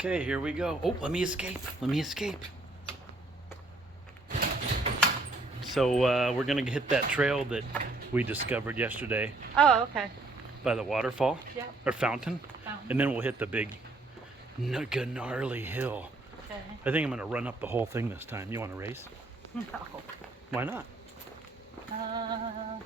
Okay, here we go. Oh, let me escape. Let me escape. So we're gonna hit that trail that we discovered yesterday Oh, okay. by the waterfall Yeah. or fountain, Fountain. and then we'll hit the big gnarly hill. Okay. I think I'm gonna run up the whole thing this time. You want to race? No. Why not? No,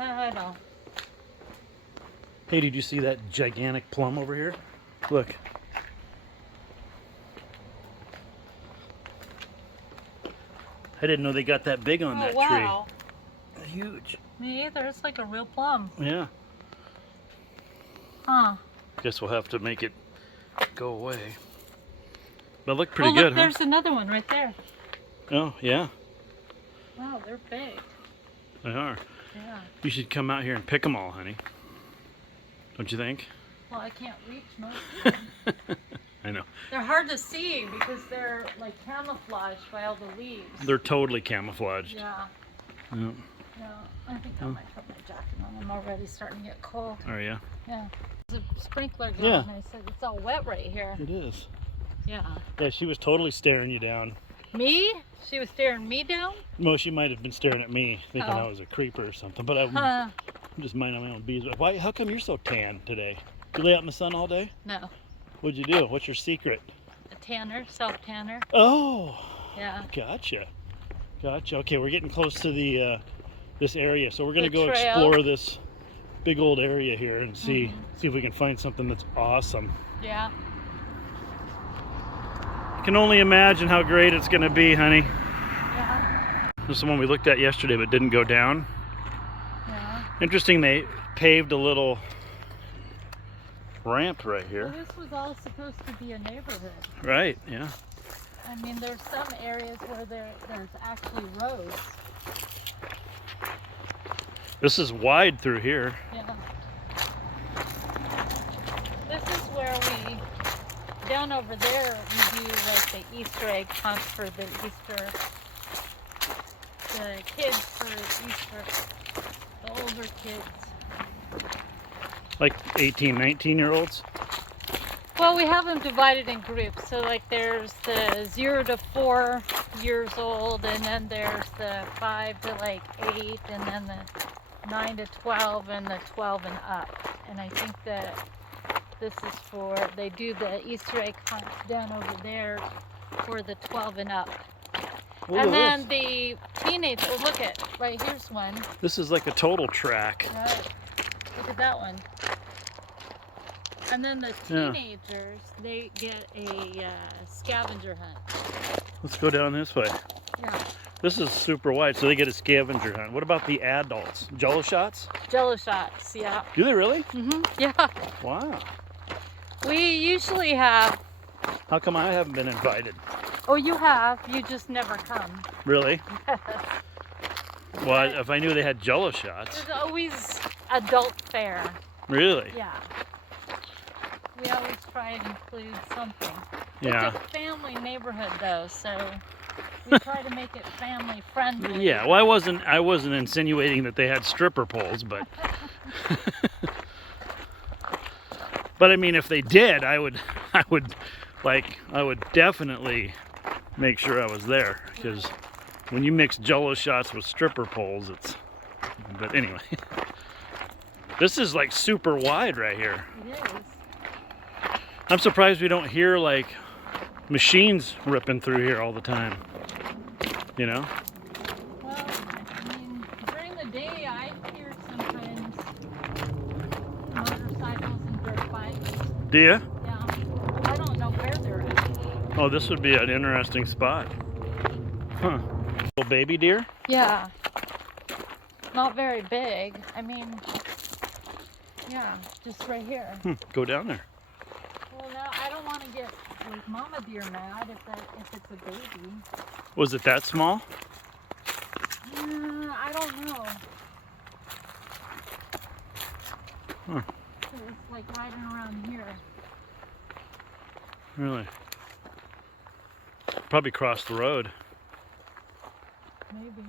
I don't. Hey, did you see that gigantic plum over here? Look. I didn't know they got that big on that wow. tree. Huge. Me either. It's like a real plum. Yeah. Huh. Guess we'll have to make it go away. But look pretty look, good, huh? There's another one right there. Oh, yeah. Wow, they're big. They are. Yeah. You should come out here and pick them all, honey. Don't you think? Well, I can't reach most of them. I know. They're hard to see because they're like camouflaged by all the leaves. They're totally camouflaged. Yeah. Yeah. Yeah. I think I might put my jacket on. I'm already starting to get cold. Are you? Yeah. There's a sprinkler going, Yeah. and I said it's all wet right here. It is. Yeah. Yeah, she was totally staring you down. Me? She was staring me down? Well, she might have been staring at me, thinking I Oh. was a creeper or something. But I'm just minding my own business. Why? How come you're so tan today? You lay out in the sun all day? No. What'd you do? What's your secret? A tanner, self-tanner. Oh. Yeah. Gotcha. Gotcha. Okay, we're getting close to the this area, so we're gonna The go trail. explore this big old area here and see if we can find something that's awesome. Yeah. I can only imagine how great it's gonna be, honey. Yeah. This is the one we looked at yesterday but didn't go down. Yeah. Interesting, they paved a little ramp right Well, here. this was all supposed to be a neighborhood. Right, yeah. I mean, there's some areas where there's actually roads. This is wide through here. Yeah. This is where down over there, we do like the Easter egg hunt for the kids for Easter, the older kids. Like 18, 19-year-olds? Well, we have them divided in groups. So like there's the 0 to 4 years old, and then there's the 5 to like 8, and then the 9 to 12, and the 12 and up. And I think that this is they do the Easter egg hunt down over there for the 12 and up. Look and at then this. the teenage, oh look at, right here's one. This is like a total track. Right. Look at that one. And then the teenagers, they get a scavenger hunt. Let's go down this way. Yeah. This is super wide, so they get a scavenger hunt. What about the adults? Jello shots? Jello shots, yeah. Do they really? Yeah. Wow. We usually have. How come I haven't been invited? Oh, you have. You just never come. Really? Well, if I knew they had Jello shots. There's always adult fare. Really? Yeah. We always try and include something. Yeah. It's a family neighborhood though, so we try to make it family friendly. Yeah. Well, I wasn't insinuating that they had stripper poles, but but I mean, if they did, I would definitely make sure I was there, because when you mix Jello shots with stripper poles, it's. But anyway, this is like super wide right here. It is. I'm surprised we don't hear like machines ripping through here all the time. You know? Well, I mean, during the day I hear sometimes motorcycles and dirt bikes. Do you? Yeah. I don't know where they're at. Oh, this would be an interesting spot. Huh. Little baby deer? Yeah. Not very big. I mean, yeah, just right here. Go down there. Well, now I don't want to get like mama deer mad if it's a baby. Was it that small? I don't know. Huh. It's like riding around here. Really? Probably crossed the road. Maybe.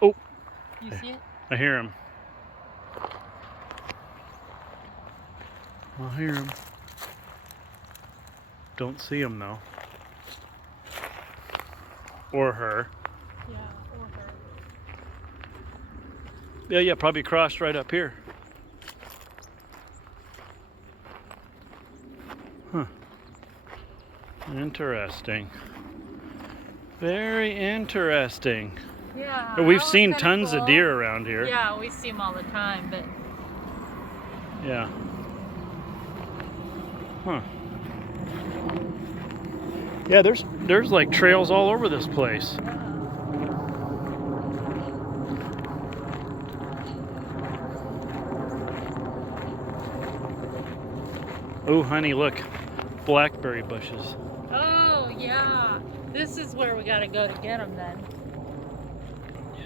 Oh. You see it? I hear him. I'll hear him. Don't see him though. Or her. Yeah, or her. Yeah, probably crossed right up here. Huh. Interesting. Very interesting. Yeah. We've that was seen kinda tons cool. of deer around here. Yeah, we see them all the time, but Yeah. Huh. Yeah, there's like trails all over this place. Oh, honey, look. Blackberry bushes. oh yeah, this is where we gotta go to get them then.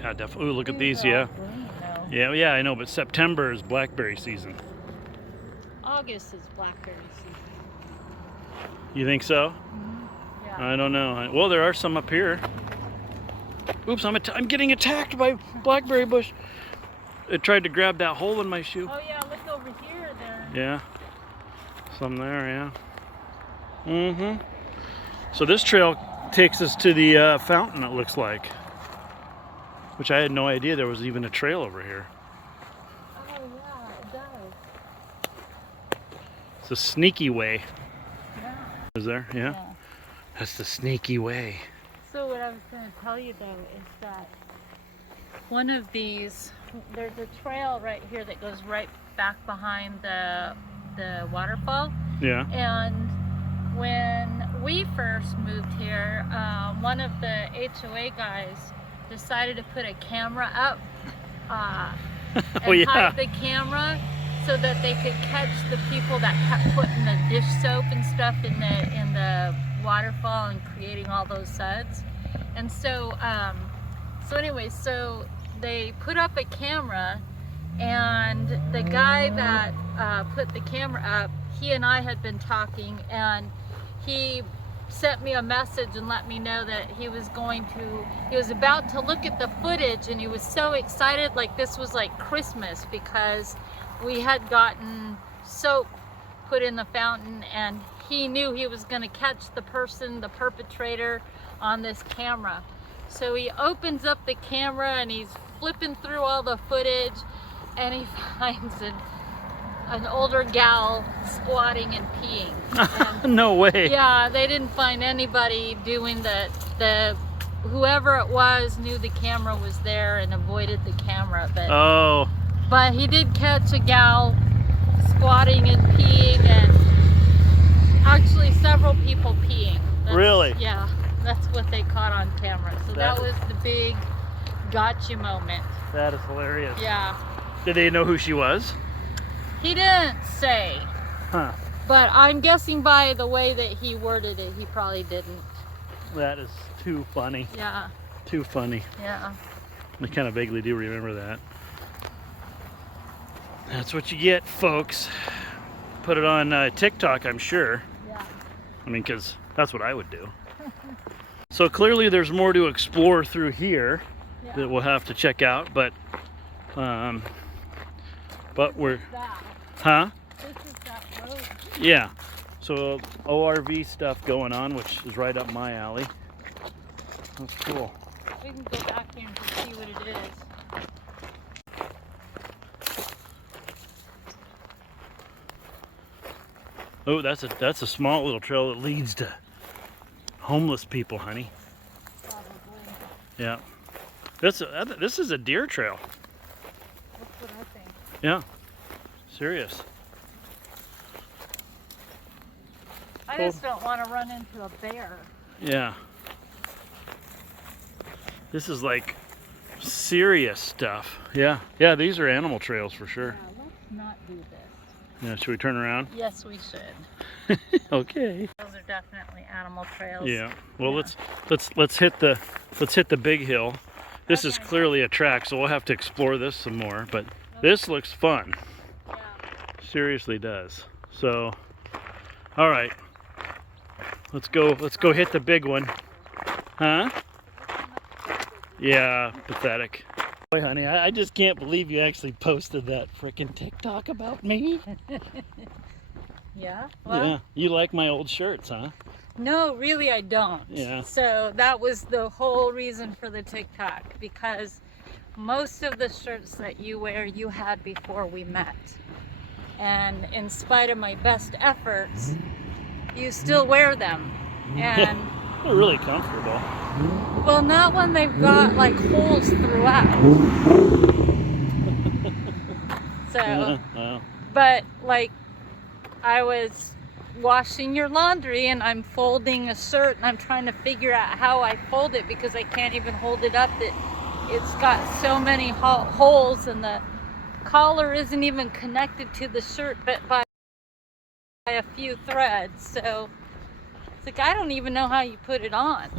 Yeah, definitely. Ooh, look at these, are all yeah. green, though. Yeah, I know, but September is blackberry season. August is blackberry season. You think so? Mm-hmm. Yeah. I don't know. Well, there are some up here. Oops, I'm getting attacked by blackberry bush. It tried to grab that hole in my shoe. Oh yeah, look over here. There. Yeah. Some there, yeah. Mm-hmm. So this trail takes us to the fountain, it looks like. Which I had no idea there was even a trail over here. Oh yeah, it does. It's a sneaky way. Yeah. Is there? Yeah. That's the sneaky way. So what I was going to tell you though is that one of these, there's a trail right here that goes right back behind the waterfall. Yeah. And when we first moved here, one of the HOA guys decided to put a camera up and hide the camera so that they could catch the people that kept putting the dish soap and stuff in the waterfall and creating all those suds. And so so they put up a camera, and the guy that put the camera up, he and I had been talking, and he sent me a message and let me know that he was about to look at the footage, and he was so excited, like this was like Christmas, because we had gotten soap put in the fountain, and he knew he was going to catch the perpetrator on this camera. So he opens up the camera and he's flipping through all the footage, and he finds an older gal squatting and peeing. And no way. yeah, they didn't find anybody doing whoever it was knew the camera was there and avoided the camera. But he did catch a gal squatting and peeing, and actually several people peeing. Really? Yeah, that's what they caught on camera. So that was the big gotcha moment. That is hilarious. Yeah. Did they know who she was? He didn't say. Huh. But I'm guessing by the way that he worded it, he probably didn't. That is too funny. Yeah. Too funny. Yeah. I kind of vaguely do remember that. That's what you get, folks. Put it on TikTok, I'm sure. Yeah. I mean, because that's what I would do. So clearly there's more to explore through here that we'll have to check out, but we're... Huh? This is that road. Yeah. So ORV stuff going on, which is right up my alley. That's cool. We can go back here and just see what it is. Oh, that's a small little trail that leads to homeless people, honey. Probably. Yeah. This is a deer trail. That's what I think. Yeah. Serious. I just don't want to run into a bear. Yeah. This is like serious stuff. Yeah. Yeah, these are animal trails for sure. Yeah, let's not do this. Yeah, should we turn around? Yes, we should. Okay. Those are definitely animal trails. Yeah. Well, let's hit the big hill. This is clearly a track, so we'll have to explore this some more, but this looks fun. Yeah. Seriously does. So, all right. Let's go hit the big one. Huh? Yeah, pathetic. Boy, honey, I just can't believe you actually posted that frickin' TikTok about me. Yeah. Well, Yeah. You like my old shirts, huh? no, really, I don't. Yeah. So that was the whole reason for the TikTok, because most of the shirts that you wear, you had before we met. And in spite of my best efforts, you still wear them. And They're really comfortable. well, not when they've got like holes throughout. So, Well, but like I was washing your laundry and I'm folding a shirt and I'm trying to figure out how I fold it because I can't even hold it up. It's got so many holes and the collar isn't even connected to the shirt but by a few threads. So it's like I don't even know how you put it on.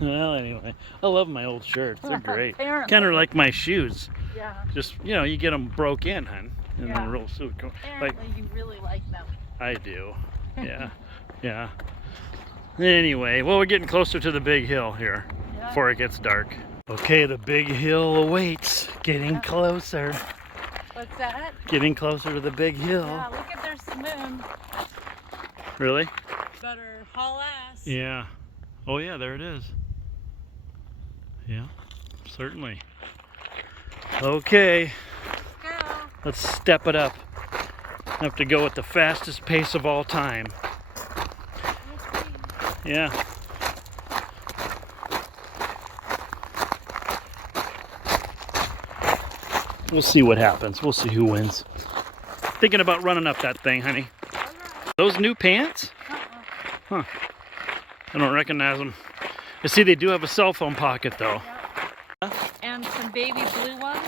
well, anyway, I love my old shirts. They're great. Apparently. Kind of like my shoes. Yeah. Just, you get them broke in, hun. And Yeah. then real suit. Apparently you really like them. I do. Yeah. Yeah. Anyway, well, we're getting closer to the big hill here before it gets dark. Okay, the big hill awaits. Getting closer. What's that? Getting closer to the big hill. Yeah, look at there's the moon. Really? Better haul ass. Yeah. Oh yeah, there it is. Yeah, certainly. Okay, Let's go. let's step it up. I have to go at the fastest pace of all time. Yeah. We'll see what happens. We'll see who wins. Thinking about running up that thing, honey. Those new pants? Huh. I don't recognize them. You see, they do have a cell phone pocket, though. Yep. And some baby blue ones.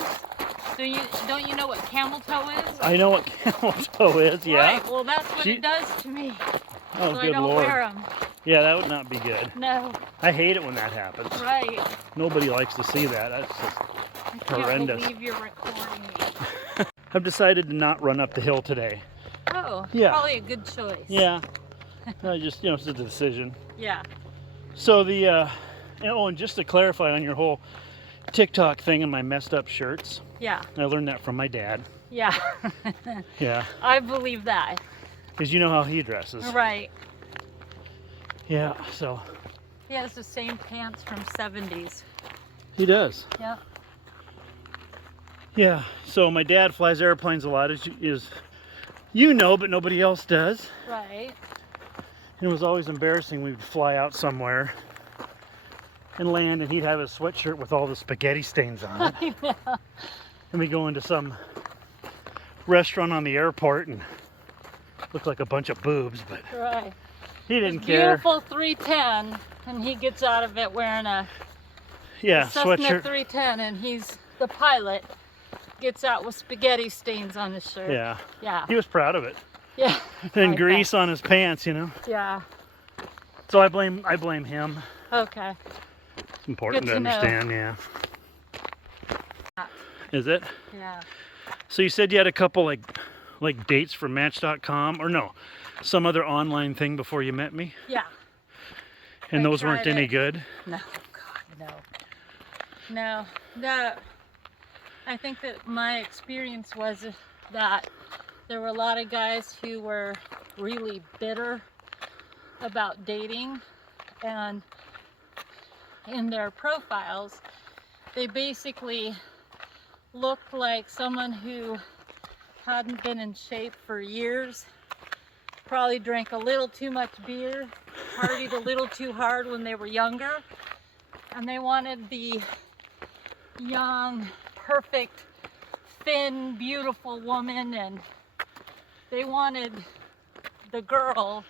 Don't you know what camel toe is? I know what camel toe is, yeah. Right, well that's what it does to me. Oh, So good I don't Lord. wear them. Yeah, that would not be good. No. I hate it when that happens. Right. Nobody likes to see that. That's just I can't horrendous. believe you're recording me. I've decided to not run up the hill today. Oh, Yeah. probably a good choice. Yeah. I just, it's a decision. Yeah. So and just to clarify on your whole TikTok thing and my messed up shirts, Yeah. I learned that from my dad. Yeah. Yeah. I believe that. Because you know how he dresses. Right. Yeah, so. He has the same pants from 70s. He does. Yeah. Yeah, so my dad flies airplanes a lot, as you know, but nobody else does. Right. And it was always embarrassing. We would fly out somewhere and land, and he'd have his sweatshirt with all the spaghetti stains on it. I know. And we go into some restaurant on the airport and look like a bunch of boobs, but Right. he didn't care. Beautiful 310, and he gets out of it wearing a Cessna Sweatshirt. 310, and he's the pilot. Gets out with spaghetti stains on his shirt. Yeah, Yeah. he was proud of it. Yeah. And I grease on his pants, Yeah. So I blame him. Okay. It's important Good to to know. understand, yeah. Is it? Yeah. So you said you had a couple like dates for Match.com, or no, some other online thing before you met me, Yeah. and I those weren't tried any it. good. No. God, no. No. I think that my experience was that there were a lot of guys who were really bitter about dating, and in their profiles they basically looked like someone who hadn't been in shape for years, probably drank a little too much beer, partied a little too hard when they were younger, and they wanted the young, perfect, thin, beautiful woman, and they wanted the girl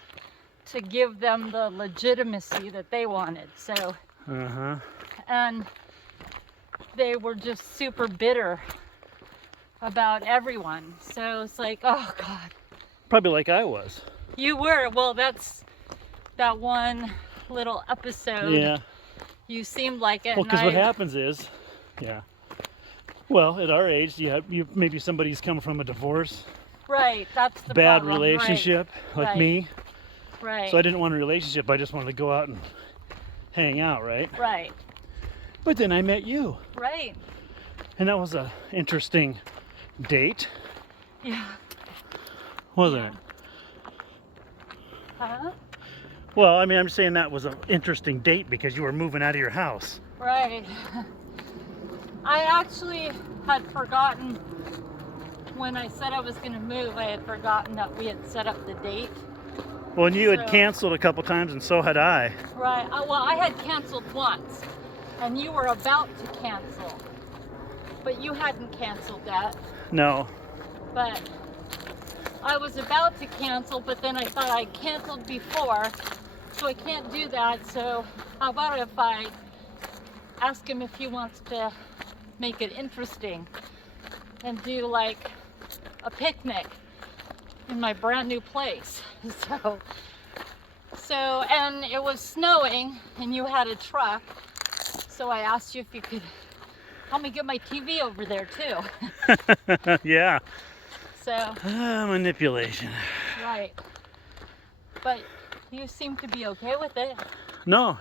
to give them the legitimacy that they wanted. So, and they were just super bitter about everyone. So it's like, oh God. Probably like I was. You were. Well, that's that one little episode. Yeah. You seemed like it. Well, and because what happens is, yeah. Well, at our age, you maybe somebody's come from a divorce, Right, that's the bad problem. relationship, like Right. me. Right. So I didn't want a relationship. I just wanted to go out and hang out, right? Right. But then I met you, Right. and that was a interesting date. Yeah. wasn't it? Huh? Well, I mean, I'm saying that was an interesting date because you were moving out of your house. Right. I actually had forgotten when I said I was going to move, I had forgotten that we had set up the date. Well, and you had So- canceled a couple times, and so had I. Right. Well, I had canceled once, and you were about to cancel. But you hadn't canceled that. No. But I was about to cancel, but then I thought I canceled before, so I can't do that. So how about if I ask him if he wants to make it interesting and do like a picnic in my brand new place. So and it was snowing and you had a truck, so I asked you if you could help me get my TV over there too. Yeah. So Manipulation. right, but you seem to be okay with it. No.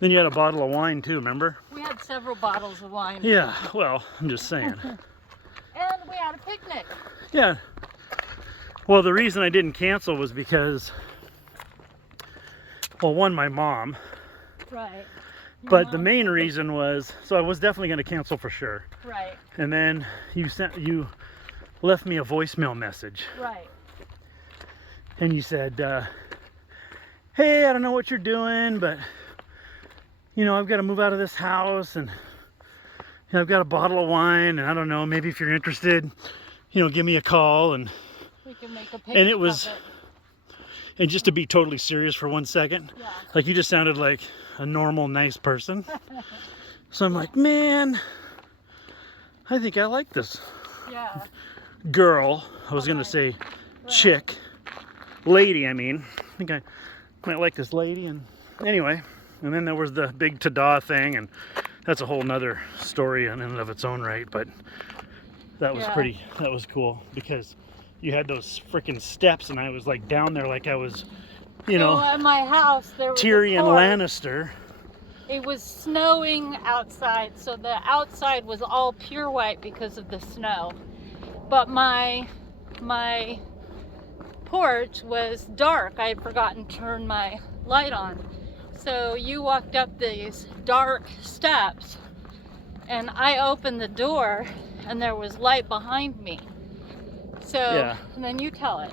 Then you had a bottle of wine too, remember? We had several bottles of wine. Yeah, well, I'm just saying. And we had a picnic. Yeah. Well, the reason I didn't cancel was because, well, one, my mom, Right. Your but the mom- main reason was, so I was definitely going to cancel for sure. Right, And then you left me a voicemail message, right. and you said, hey, I don't know what you're doing, but you know, I've got to move out of this house, and you know, I've got a bottle of wine, and I don't know, maybe if you're interested, you know, give me a call. And We can make a picnic and it was, of and just to be totally serious for 1 second, Yeah. like you just sounded like a normal, nice person. So I'm like, man, I think I like this Yeah. girl. I was gonna Right. say chick, lady. I mean, I think I might like this lady. And anyway, and then there was the big ta-da thing, and that's a whole nother story in and of its own right. But that was Yeah. that was cool because you had those freaking steps, and I was like down there like I was, you So know, at my house there was a Tyrion porch. Lannister. It was snowing outside, so the outside was all pure white because of the snow. But my porch was dark. I had forgotten to turn my light on. So you walked up these dark steps, and I opened the door, and there was light behind me. So, Yeah. and then you tell it.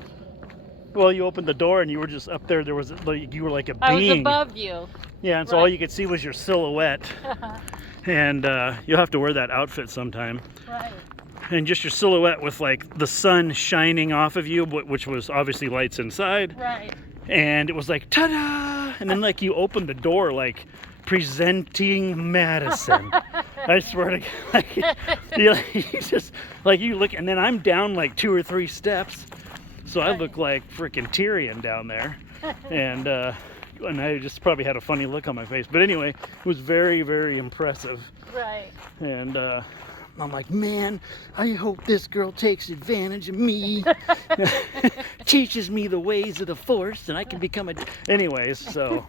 Well, you opened the door and you were just up there. There was like you were like a I was being. above you. Yeah, and so all Right. you could see was your silhouette. And you'll have to wear that outfit sometime. Right. And just your silhouette with like the sun shining off of you, which was obviously lights inside. Right. And it was like ta-da! And then like you opened the door like presenting Madison. I swear to God, like, you just like you look, and then I'm down like 2 or 3 steps, so I look like freaking Tyrion down there, and I just probably had a funny look on my face. But anyway, it was very, very impressive, Right. and I'm like, man, I hope this girl takes advantage of me, teaches me the ways of the Force, and I can become a. Anyways, so,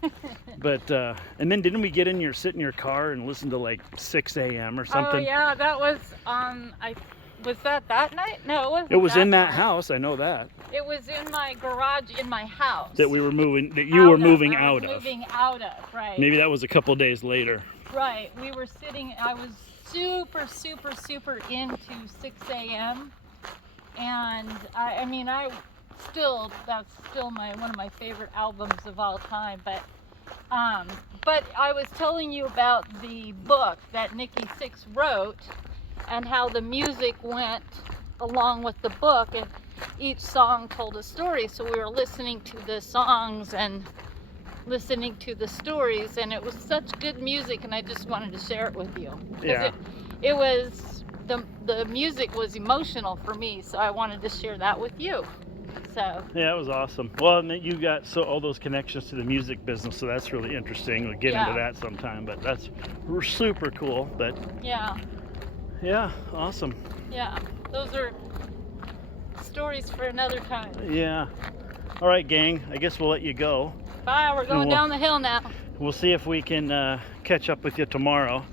but and then didn't we sit in your car and listen to like 6 a.m. or something? Oh yeah, that was was that night? No, it wasn't. It was in that night. house. I know that. It was in my garage in my house. That we were moving. That you were moving I was out of. Moving out of, right. Maybe that was a couple days later. Right. We were sitting. I was super into 6 a.m. And I mean that's still one of my favorite albums of all time. But I was telling you about the book that Nikki Sixx wrote, and how the music went along with the book, and each song told a story. So we were listening to the songs and listening to the stories, and it was such good music, and I just wanted to share it with you. 'Cause Yeah. It was the music was emotional for me, so I wanted to share that with you. So Yeah, it was awesome. Well, and then you got all those connections to the music business, so that's really interesting. We'll get into Yeah. that sometime, but that's super cool. But yeah, awesome. yeah, those are stories for another time. Yeah. All right, gang. I guess we'll let you go. Bye, we're going we'll- down the hill now. We'll see if we can catch up with you tomorrow.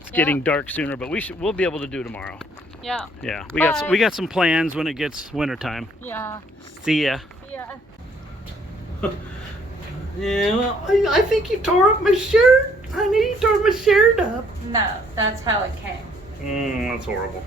It's Yeah. getting dark sooner, but we'll be able to do tomorrow. Yeah. Yeah, we got some plans when it gets wintertime. Yeah. See ya. Yeah. Yeah, well, I think you tore up my shirt. Honey, you tore my shirt up. No, that's how it came. That's horrible.